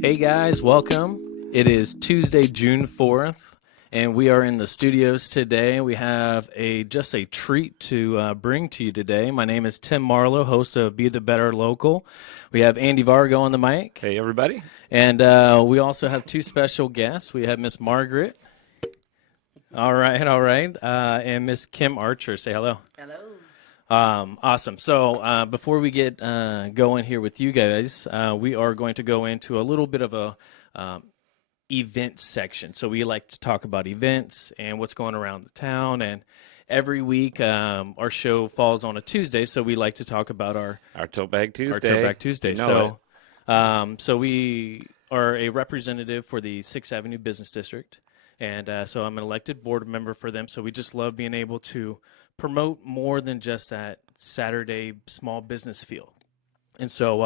Hey guys, welcome. It is Tuesday, June 4th, and we are in the studios today. We have just a treat to bring to you today. My name is Tim Marlowe, host of Be the Better Local. We have Andy Vargo on the mic, Hey, everybody. and we also have two special guests. We have Miss Margaret. All right, and Miss Kim Archer. Say hello. Hello. Awesome. So before we get going here with you guys, we are going to go into a little bit of a event section. So we like to talk about events and what's going around the town. And every week, our show falls on a Tuesday, so we like to talk about our Tote Bag Tuesday. Our Tote Bag Tuesday. You know So we are a representative for the 6th Avenue Business District. And so I'm an elected board member for them. So we just love being able to promote more than just that Saturday small business feel. And so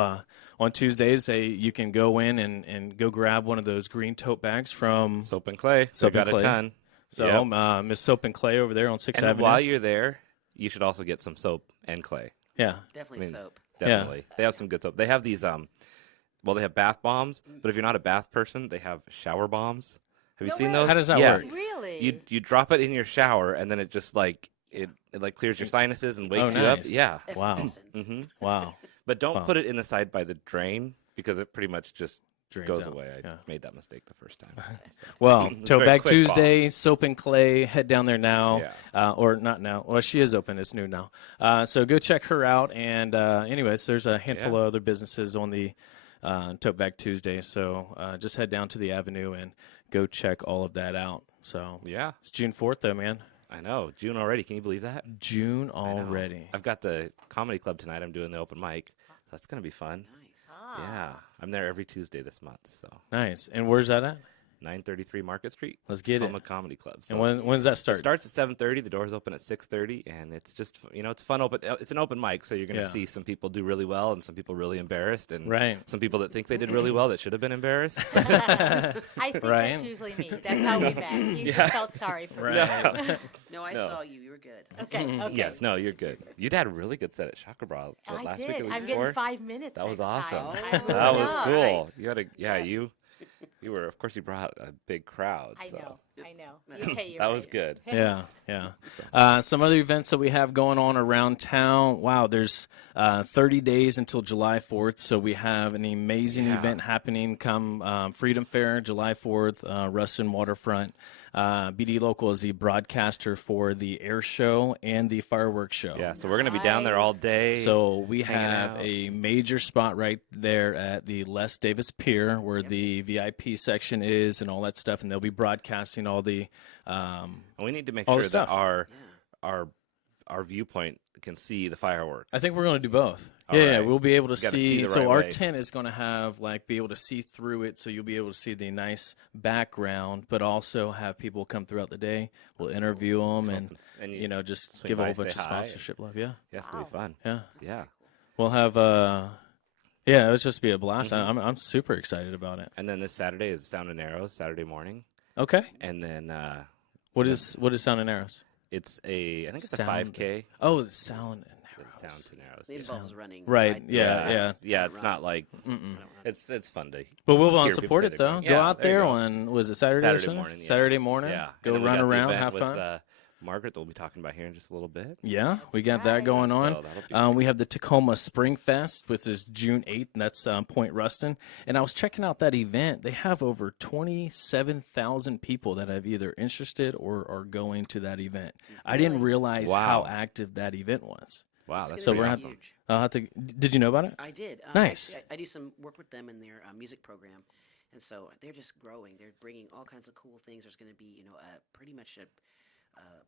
on Tuesdays, you can go in and go grab one of those green tote bags from Soap and Clay. Soap They and got Clay. a ton. So Yep. Miss Soap and Clay over there on 6th And Avenue. while you're there, you should also get some soap and clay. Yeah. Definitely I mean, soap. Definitely. They have some good soap. They have these, they have bath bombs, but if you're not a bath person, they have shower bombs. Have you No seen way. those? How does that Yeah. work? Really? You drop it in your shower, and then it just it like clears your sinuses and wakes you up. nice. Yeah. Wow. Effervescent. hmm Wow. But don't Wow. put it in the side by the drain because it pretty much just Drains goes out. away. I Yeah. made that mistake the first time. So. Well, It's a Tote very Bag quick bomb. Tuesday, Soap and Clay, head down there now. Yeah. Or not now. Well, she is open. It's new now. So go check her out. And anyways, there's a handful of other businesses on the Tote Bag Tuesday. So just head down to the avenue and go check all of that out. So Yeah. it's June 4th, though, man. I know. June already. Can you believe that? June I know. already. I've got the comedy club tonight. I'm doing the open mic. So that's going to be fun. Nice. Yeah. I'm there every Tuesday this month. So Nice. And where's that at? 933 Market Street. Let's get it. Home of Comedy Club. So And when's that it start? starts at 7:30. The doors open at 6:30, and it's just it's fun open. It's an open mic, so you're going to Yeah. see some people do really well and some people really embarrassed, and Right. some people that think they did really well that should have been embarrassed. I think Right. that's usually me. That's how we met. You Yeah. just felt sorry for me. Right. No, I No. saw you. You were good. Okay. Okay. Yes. No, you're good. You had a really good set at Chakra Bra I last did. week or the week I'm before. getting 5 minutes. That was next awesome. time. Oh, I moved That was up. cool. Right. You had you were, of course, you brought a big crowd. I so. know. I know. It's- Okay, you're That right. was good. Yeah, yeah. Some other events that we have going on around town. Wow, there's 30 days until July 4th, so we have an amazing Yeah. event happening come Freedom Fair, July 4th, Ruston Waterfront. BD Local is the broadcaster for the air show and the fireworks show. Yeah, so we're gonna be down there all Nice. day. So we hanging have out. a major spot right there at the Les Davis Pier where the VIP section is and all that stuff, and they'll be broadcasting all the and we need to make all sure the that stuff. our viewpoint can see the fireworks. I think we're going to do both. All Yeah, right. we'll be able to You gotta see. see the So right our way. tent is going to have be able to see through it, so you'll be able to see the nice background, but also have people come throughout the day. We'll interview them and And you just swing give a by, whole bunch say of hi. sponsorship love. Yeah, yeah, it's gonna be Wow. fun. yeah. Yeah, We'll have yeah, it'll just be a blast. Mhm. I'm super excited about it. and then this Saturday is Sound and Arrows Saturday morning, Okay, and then what is Sound and Arrows? it's I think it's a Sound- 5K. Oh, the Sound and Arrows. Sound and Arrows. It involves running. Right, I- yeah, it's- yeah. It's Run. not like Mm-mm. it's fun to. But we'll hear people support say it they're though. going. Go Yeah, out there you there go. on was it Saturday? or Saturday Sunday? morning, yeah. Saturday morning. Yeah, Go and then we run got the around, event have with, fun. Margaret, that we'll be talking about here in just a little bit. Yeah, we got that right. going on. So that'll be We have the Tacoma Spring Fest, which is June 8th, and that's Point Ruston. And I was checking out that event. They have over 27,000 people that have either interested or are going to that event. I didn't realize how Wow. active that event was. Wow, It's that's gonna So be we're pretty gonna awesome. huge. I'll have to. Did you know about it? I did. Nice. Actually, I do some work with them in their music program, and so they're just growing. They're bringing all kinds of cool things. There's going to be, pretty much a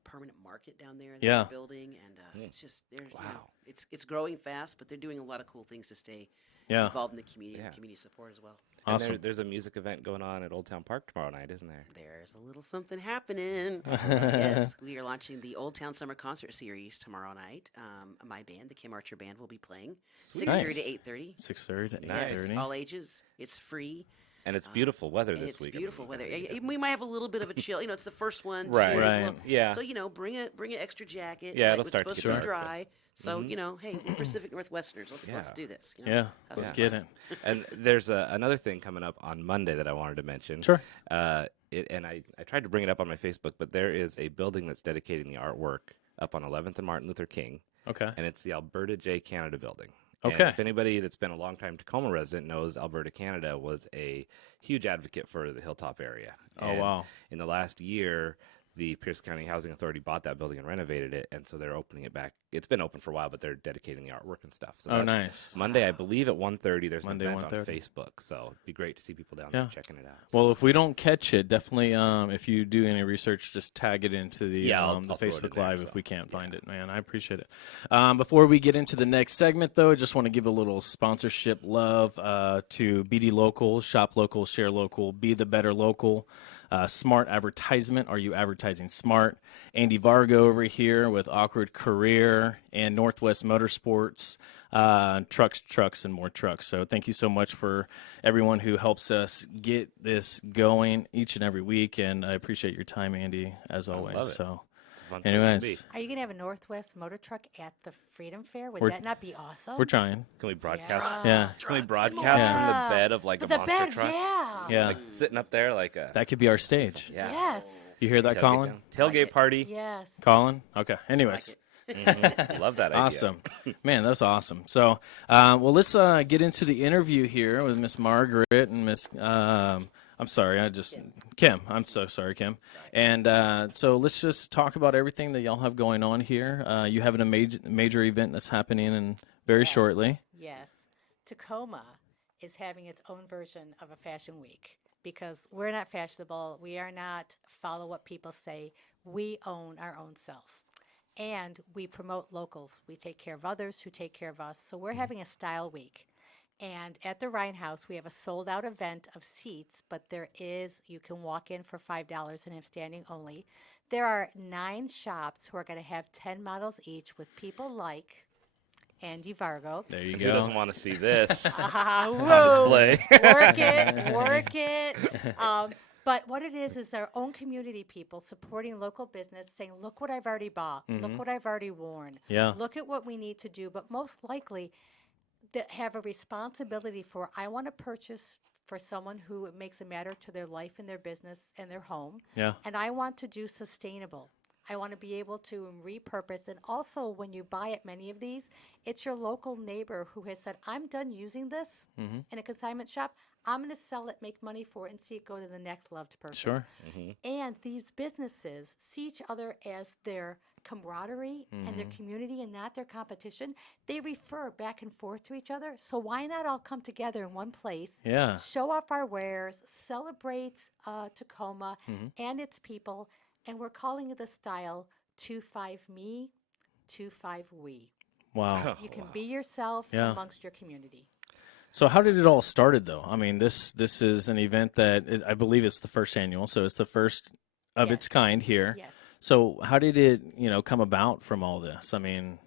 permanent market down there in Yeah. their building, and it's just Wow. it's growing fast, but they're doing a lot of cool things to stay Yeah, involved in the community Yeah. and community support as well. And awesome. there's a music event going on at Old Town Park tomorrow night, isn't there? There's a little something happening. Yes, we are launching the Old Town Summer Concert Series tomorrow night. My band, the Kim Archer Band, will be playing 6:30 Nice. to 8:30. 6:30 to Nice. 8:30. All ages. It's free. And it's beautiful weather And this it's week. beautiful weather. We might have a little bit of a chill. It's the first one. Right. Cheers, Right. little- Yeah. So bring an extra jacket. Yeah, like, it'll it's start to supposed get to be dark, but- dry. So you know, hey, we're Pacific Northwesterners. Let's Yeah. do this. You know? Yeah, Have let's some get fun. it. And there's another thing coming up on Monday that I wanted to mention. Sure. And I tried to bring it up on my Facebook, but there is a building that's dedicating the artwork up on 11th and Martin Luther King, Okay. and it's the Alberta J Canada building. And Okay. if anybody that's been a long-time Tacoma resident knows, Alberta Canada was a huge advocate for the Hilltop area. Oh, And wow. in the last year, the Pierce County Housing Authority bought that building and renovated it, and so they're opening it back. It's been open for a while, but they're dedicating the artwork and stuff. So Oh, that's nice. Monday, I believe at 1:30. There's Monday, an event 1:30. on Facebook, so it'd be great to see people down Yeah. there checking it out. Well, if we don't catch it, definitely, if you do any research, just tag it into the Yeah, I'll the throw it in Facebook there, Live so, if we can't find it, man. I appreciate it. Before we get into the next segment, though, I just want to give a little sponsorship love to BD Local, Shop Local, Share Local, Be the Better Local, Smart Advertisement. Are you advertising smart? Andy Vargo over here with Awkward Career and Northwest Motorsports. Trucks, and more trucks. So thank you so much for everyone who helps us get this going each and every week. And I appreciate your time, Andy, as always. love it. So, It's a fun place to be. anyways, Are you going to have a Northwest motor truck at the Freedom Fair? Would We're- that not be awesome? we're trying. Can we broadcast? Yeah. Can we broadcast from Yeah. the bed of like For a the monster bed, truck? yeah. Yeah. Like sitting up there like a That could be our stage. yeah. Yes. You hear that, Tailgate Colin? down. Tailgate party. Yes. Colin? Okay. Anyways. it. Love that idea. Awesome. Man, that's awesome. So, well, let's get into the interview here with Miss Margaret and Miss, I'm sorry, Kim. I'm so sorry, Kim. And so let's just talk about everything that y'all have going on here. You have a major event that's happening in very Yes. shortly. Yes. Tacoma is having its own version of a fashion week because we're not fashionable. We are not follow what people say. We own our own self. And we promote locals. We take care of others who take care of us. So we're having a style week. And at the Rhine House, we have a sold out event of seats, but you can walk in for $5 and have standing only. There are 9 shops who are going to have 10 models each with people like Andy Vargo. There you Who go. doesn't want to see this on Whoa. display? Work it. But what it is their own community people supporting local business, saying, look what I've already bought. Look what I've already worn. Yeah. Look at what we need to do. But most likely, that have a responsibility for, I want to purchase for someone who it makes a matter to their life and their business and their home. Yeah. And I want to do sustainable. I want to be able to repurpose. And also, when you buy at many of these, it's your local neighbor who has said, I'm done using this in a consignment shop. I'm going to sell it, make money for it, and see it go to the next loved person. Sure. And these businesses see each other as their camaraderie and their community and not their competition. They refer back and forth to each other. So why not all come together in one place, Yeah. show off our wares, celebrate Tacoma and its people, and we're calling it the style 25 me, 25 we. Wow. You can be yourself Yeah. amongst your community. So how did it all started though? I mean, this is an event that I believe it's the first annual, so it's the first of Yes. its kind here. Yes. So how did it, come about from all this? I mean,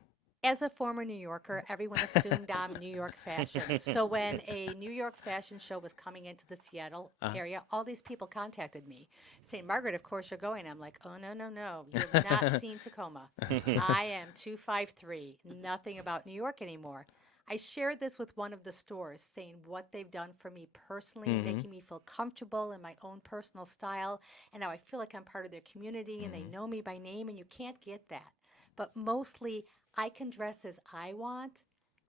As a former New Yorker, everyone assumed I'm New York fashion. So when a New York fashion show was coming into the Seattle area, all these people contacted me saying, Margaret, of course you're going. I'm like, oh, no. You have not seen Tacoma. I am 253, nothing about New York anymore. I shared this with one of the stores, saying what they've done for me personally, making me feel comfortable in my own personal style, and now I feel like I'm part of their community, and they know me by name, and you can't get that. But mostly, I can dress as I want,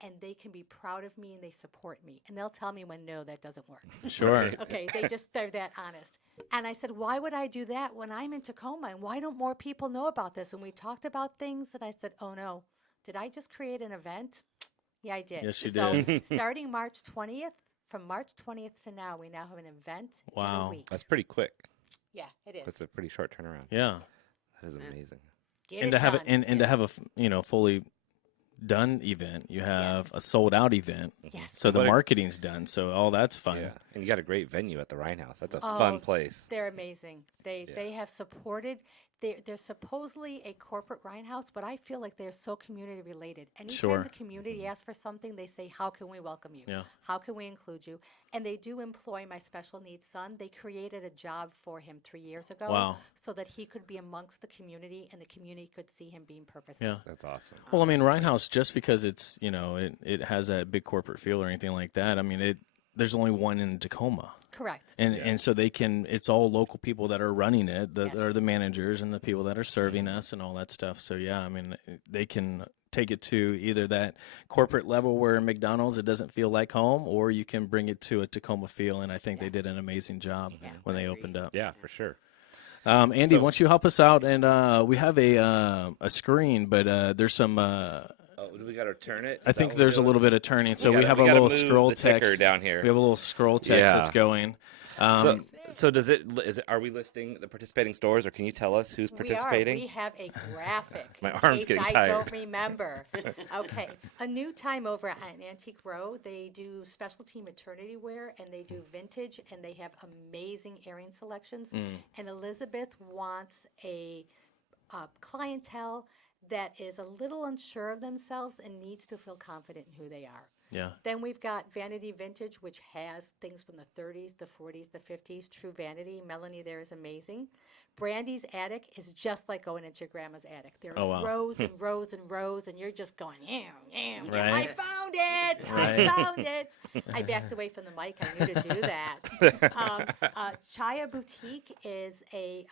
and they can be proud of me, and they support me. And they'll tell me when, no, that doesn't work. sure. Okay, they're that honest. And I said, why would I do that when I'm in Tacoma? And why don't more people know about this? And we talked about things, and I said, oh, no. Did I just create an event? Yeah, I did. Yes, you so did. starting March 20th, from March 20th to now, we now have an event in Wow. a week. That's pretty quick. Yeah, it is. That's a pretty short turnaround. Yeah. That is amazing. Get And it to have done. and to have a fully done event, you have a sold out event. Yes. So the What a- marketing's done. So all that's fun. Yeah, and you got a great venue at the Rhine House. That's a Oh, fun place. They're amazing. They have supported. they're supposedly a corporate grindhouse, but I feel like they're so community related. Anytime Sure. the community asks for something, they say, "How can we welcome you? Yeah. How can we include you?" And they do employ my special needs son. They created a job for him 3 years ago, Wow. so that he could be amongst the community and the community could see him being purposeful. Yeah. That's awesome. Well, I mean, Rhinehouse, just because it's, it has that big corporate feel or anything like that, I mean, there's only one in Tacoma. Correct. And so it's all local people that are running it, that Yes. are the managers and the people that are serving us and all that stuff. So, yeah, I mean, they can take it to either that corporate level where McDonald's, it doesn't feel like home, or you can bring it to a Tacoma feel. And I think they did an amazing job when they opened up. Yeah, for sure. Andy, So- why don't you help us out? And we have a screen, but there's some. Oh, do we got to turn it? I think there's a little bit of turning, so we gotta- have we a gotta little move scroll the ticker text down here. We have a little scroll text Yeah. that's going. So are we listing the participating stores, or can you tell us who's participating? We have a graphic. My in arm's case getting I tired. don't remember. Okay. A new time over at Antique Row. They do specialty maternity wear and they do vintage and they have amazing earring selections. And Elizabeth wants a clientele that is a little unsure of themselves and needs to feel confident in who they are. Yeah. Then we've got Vanity Vintage, which has things from the 30s, the 40s, the 50s, true vanity. Melanie there is amazing. Brandy's attic is just like going into your grandma's attic. There's Oh, wow. rows and rows and rows, and you're just going, Right. I found it! Right. I found it! I backed away from the mic. I knew to do that. Chaya Boutique is a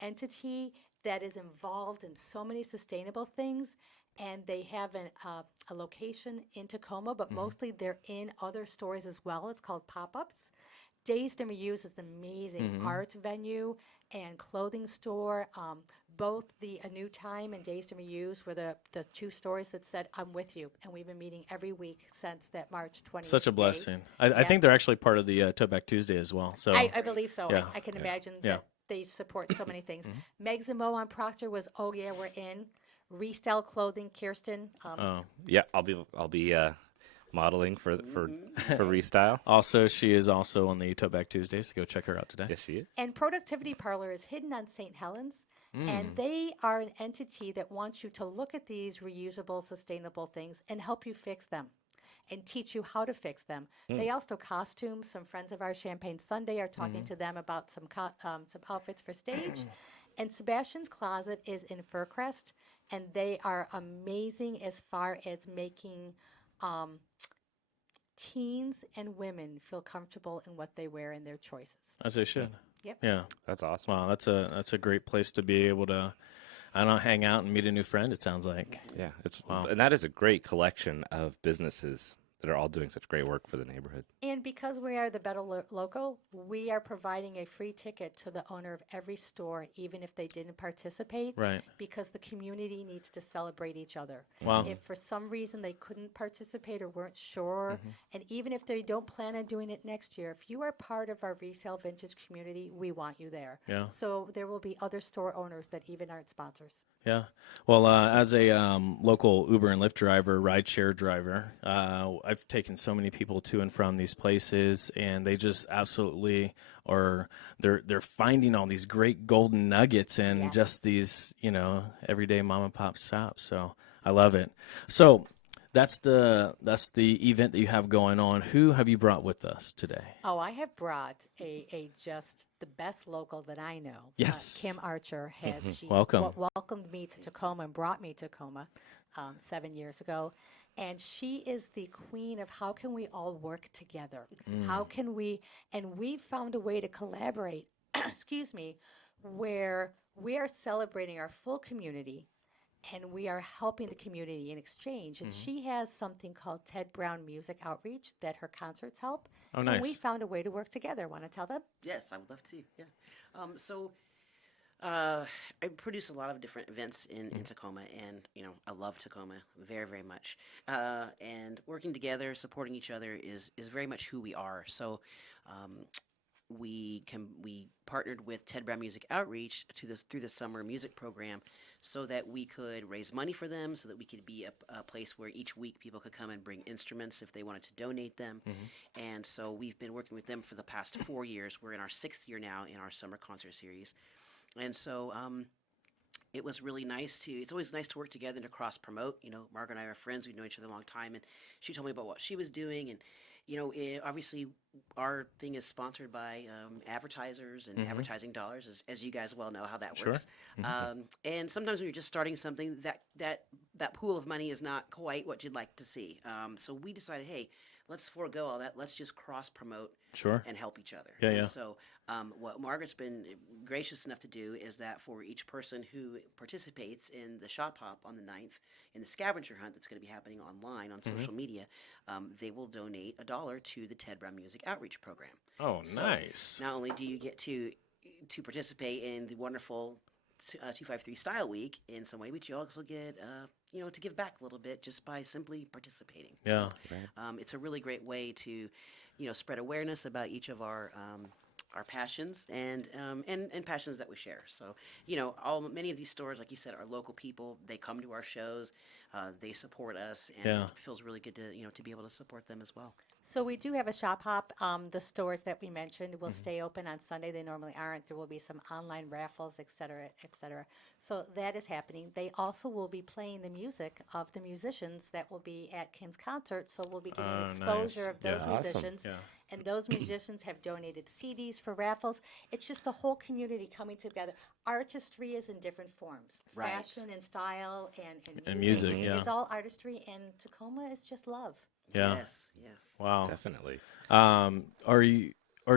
entity that is involved in so many sustainable things, and they have a location in Tacoma, but mostly they're in other stores as well. It's called Pop-Ups. Dazed and Reused is an amazing art venue and clothing store. Both the A New Time and Dazed and Reused were the two stores that said, "I'm with you," and we've been meeting every week since that March 20th. Such a date. blessing. I Yeah. think they're actually part of the Toback Tuesday as well. So I believe so. Yeah. I can imagine Yeah. that they support so many things. Megs and Mo on Proctor was, "Oh yeah, we're in." Restyle Clothing, Kirsten. oh. Yeah, I'll be modeling for Restyle. Also, she is also on the Toback Tuesdays. So go check her out today. Yes, she is. And Productivity Parlor is hidden on St. Helens. And they are an entity that wants you to look at these reusable, sustainable things and help you fix them and teach you how to fix them. They also costume. Some friends of ours, Champagne Sunday, are talking to them about some outfits for stage. And Sebastian's Closet is in Furcrest, and they are amazing as far as making teens and women feel comfortable in what they wear and their choices. As they should. Yep. Yeah. That's awesome. Wow, that's a great place to be able to, I don't know, hang out and meet a new friend. It sounds like. Yeah, it's Wow. and that is a great collection of businesses that are all doing such great work for the neighborhood. And because we are the Better Local, we are providing a free ticket to the owner of every store, even if they didn't participate, Right. because the community needs to celebrate each other. Wow. If for some reason they couldn't participate or weren't sure, and even if they don't plan on doing it next year, if you are part of our resale vintage community, we want you there. Yeah. So there will be other store owners that even aren't sponsors. Yeah. Well, as a local Uber and Lyft driver, rideshare driver, I've taken so many people to and from these places, and they just absolutely are. They're finding all these great golden nuggets in Yeah. just these, everyday mom and pop shops. So I love it. So that's the event that you have going on. Who have you brought with us today? Oh, I have brought a just the best local that I know. Yes. Kim Archer has. She's Welcome. welcomed me to Tacoma and brought me to Tacoma 7 years ago. And she is the queen of how can we all work together? How can we, and we found a way to collaborate, excuse me, where we are celebrating our full community and we are helping the community in exchange. And she has something called Ted Brown Music Outreach that her concerts help. Oh, And we nice. found a way to work together. Want to tell them? Yes, I would love to. Yeah. I produce a lot of different events in Tacoma, and I love Tacoma very, very much. And working together, supporting each other is very much who we are. So. We partnered with Ted Brown Music Outreach through the summer music program, so that we could raise money for them, so that we could be a place where each week people could come and bring instruments if they wanted to donate them. And so we've been working with them for the past 4 years. We're in our 6th year now in our summer concert series, and so it was really nice to. It's always nice to work together and to cross promote. You know, Margaret and I are friends. We've known each other a long time, and she told me about what she was doing, and obviously our thing is sponsored by advertisers and advertising dollars, as you guys well know how that Sure. works. And sometimes when you're just starting something, that pool of money is not quite what you'd like to see. So we decided, hey, let's forego all that. Let's just cross promote Sure. and help each other. Yeah, And yeah. so what Margaret's been gracious enough to do is that for each person who participates in the shop hop on the 9th, in the scavenger hunt that's going to be happening online on social media, they will donate $1 to the Ted Brown Music Outreach Program. Oh, So nice. not only do you get to participate in the wonderful 253 Style Week in some way, but you also get to give back a little bit just by simply participating. Yeah. It's a really great way to spread awareness about each of our passions and passions that we share. So many of these stores, like you said, are local people. They come to our shows, they support us, and Yeah. it feels really good to be able to support them as well. So we do have a shop hop. The stores that we mentioned will stay open on Sunday. They normally aren't. There will be some online raffles, et cetera, et cetera. So that is happening. They also will be playing the music of the musicians that will be at Kim's concert. So we'll be getting Oh, exposure nice. of those Yeah. Awesome. musicians. Yeah. And those musicians have donated CDs for raffles. It's just the whole community coming together. Artistry is in different forms. Right. Fashion and style and And music, yeah. It's all artistry, and Tacoma is just love. Yeah. Yes. Wow. Definitely. Are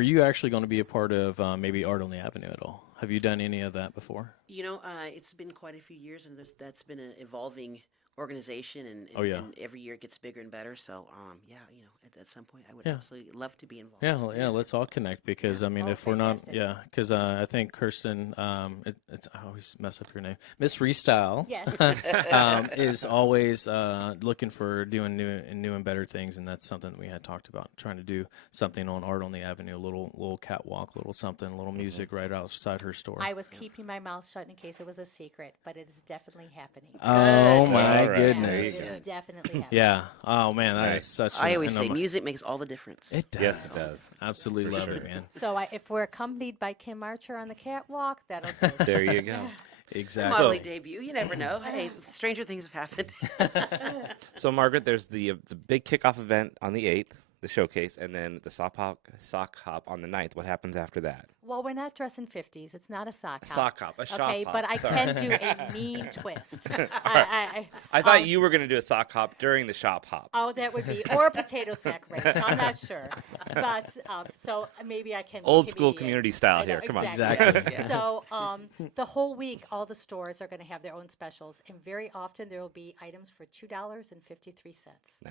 you actually going to be a part of maybe Art on the Avenue at all? Have you done any of that before? It's been quite a few years, and that's been an evolving organization, and, Oh, yeah. and every year it gets bigger and better. So, at some point, I would Yeah. absolutely love to be involved. Yeah, let's all connect because I mean, Oh, if we're not, fantastic. because I think Kirsten, it's I always mess up your name, Miss Restyle, Yes. is always looking for doing new and better things, and that's something that we had talked about, trying to do something on Art on the Avenue, a little catwalk, little something, a little music right outside her store. I was keeping my mouth shut in case it was a secret, but it is definitely happening. Oh Good. my All right, there you goodness! go. It is definitely happening. Yeah. Oh man, that is Nice. such. I always and say I'm- music makes all the difference. It does. Yes, it does. Absolutely For love it, sure. man. So if we're accompanied by Kim Archer on the catwalk, that'll do. There you go. Exactly. Modeling debut. You never know. Hey, stranger things have happened. So, Margaret, there's the big kickoff event on the 8th, the showcase, and then the sock hop on the 9th. What happens after that? Well, we're not dressing 50s. It's not a sock hop. Sock hop, a shop Okay, hop. but I sorry. can do a mean twist. I thought you were going to do a sock hop during the shop hop. Oh, that would be, or a potato sack race. I'm not sure, but so maybe I can. Old maybe, school community style I know, here. Come on. Exactly. Yeah. So the whole week, all the stores are going to have their own specials, and very often there will be items for $2.53.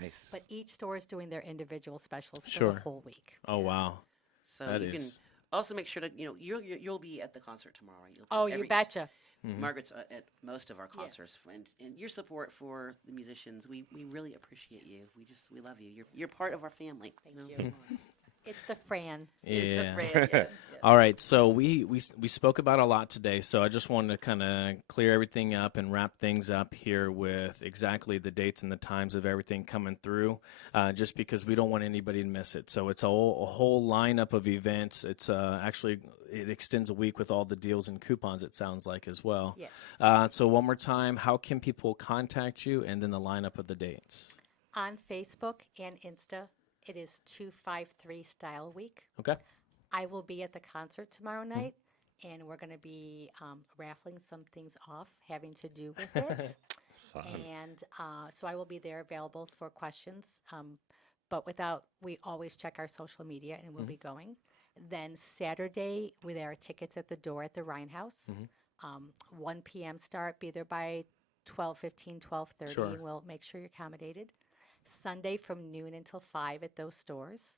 Nice. But each store is doing their individual specials for Sure. the whole week. Oh wow. So That you can is- also make sure that you'll be at the concert tomorrow. Right? You'll be Oh, you betcha. Margaret's at most of our concerts, and your support for the musicians, we really appreciate you. We love you. You're part of our family. Thank you. It's the Fran. Yeah. Yes. All right, so we spoke about a lot today, so I just wanted to kind of clear everything up and wrap things up here with exactly the dates and the times of everything coming through, just because we don't want anybody to miss it. So it's a whole lineup of events. It's actually, it extends a week with all the deals and coupons, it sounds like, as well. Yes. So one more time, how can people contact you, and then the lineup of the dates? On Facebook and Insta, it is 253 Style Week. Okay. I will be at the concert tomorrow night, and we're going to be raffling some things off having to do with it. Fun. And so I will be there available for questions. But we always check our social media, and we'll be going. Then Saturday, there are tickets at the door at the Rhine House. 1 p.m. start. Be there by 12:15, 12:30, Sure. and we'll make sure you're accommodated. Sunday from noon until 5 at those stores.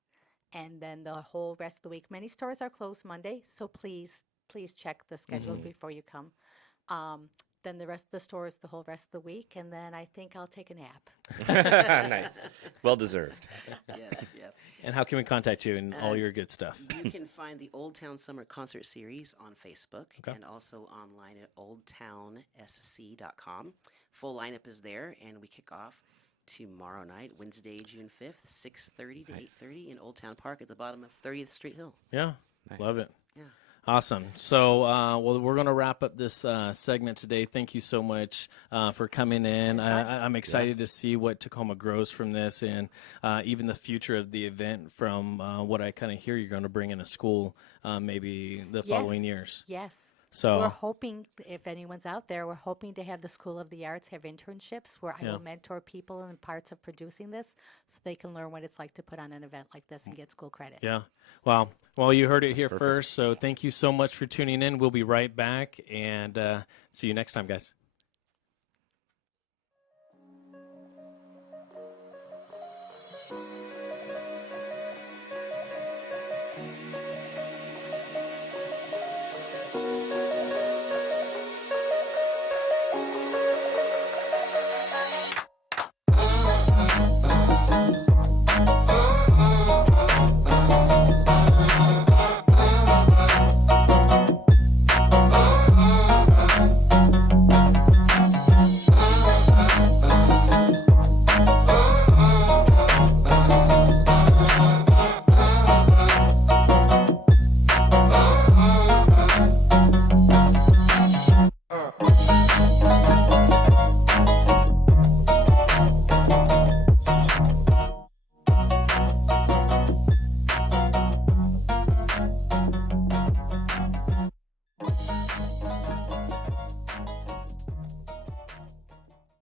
And then the whole rest of the week. Many stores are closed Monday, so please check the schedules before you come. Then the rest of the stores the whole rest of the week, and then I think I'll take a nap. Nice. Well deserved. Yes. And how can we contact you and all your good stuff? You can find the Old Town Summer Concert Series on Facebook Okay. and also online at oldtownsc.com. Full lineup is there, and we kick off tomorrow night, Wednesday, June 5th, 6:30 to 8:30 in Old Town Park at the bottom of 30th Street Hill. Yeah, Nice. love it. Yeah. Awesome. So, well, we're going to wrap up this segment today. Thank you so much for coming in. I'm excited to see what Tacoma grows from this, and even the future of the event. From what I kind of hear, you're going to bring in a school maybe the following years. Yes. So We're hoping, if anyone's out there, we're hoping to have the School of the Arts have internships where I Yeah. will mentor people in parts of producing this so they can learn what it's like to put on an event like this and get school credit. yeah. Well, you heard it here first. So thank you so much for tuning in. We'll be right back, and see you next time, guys.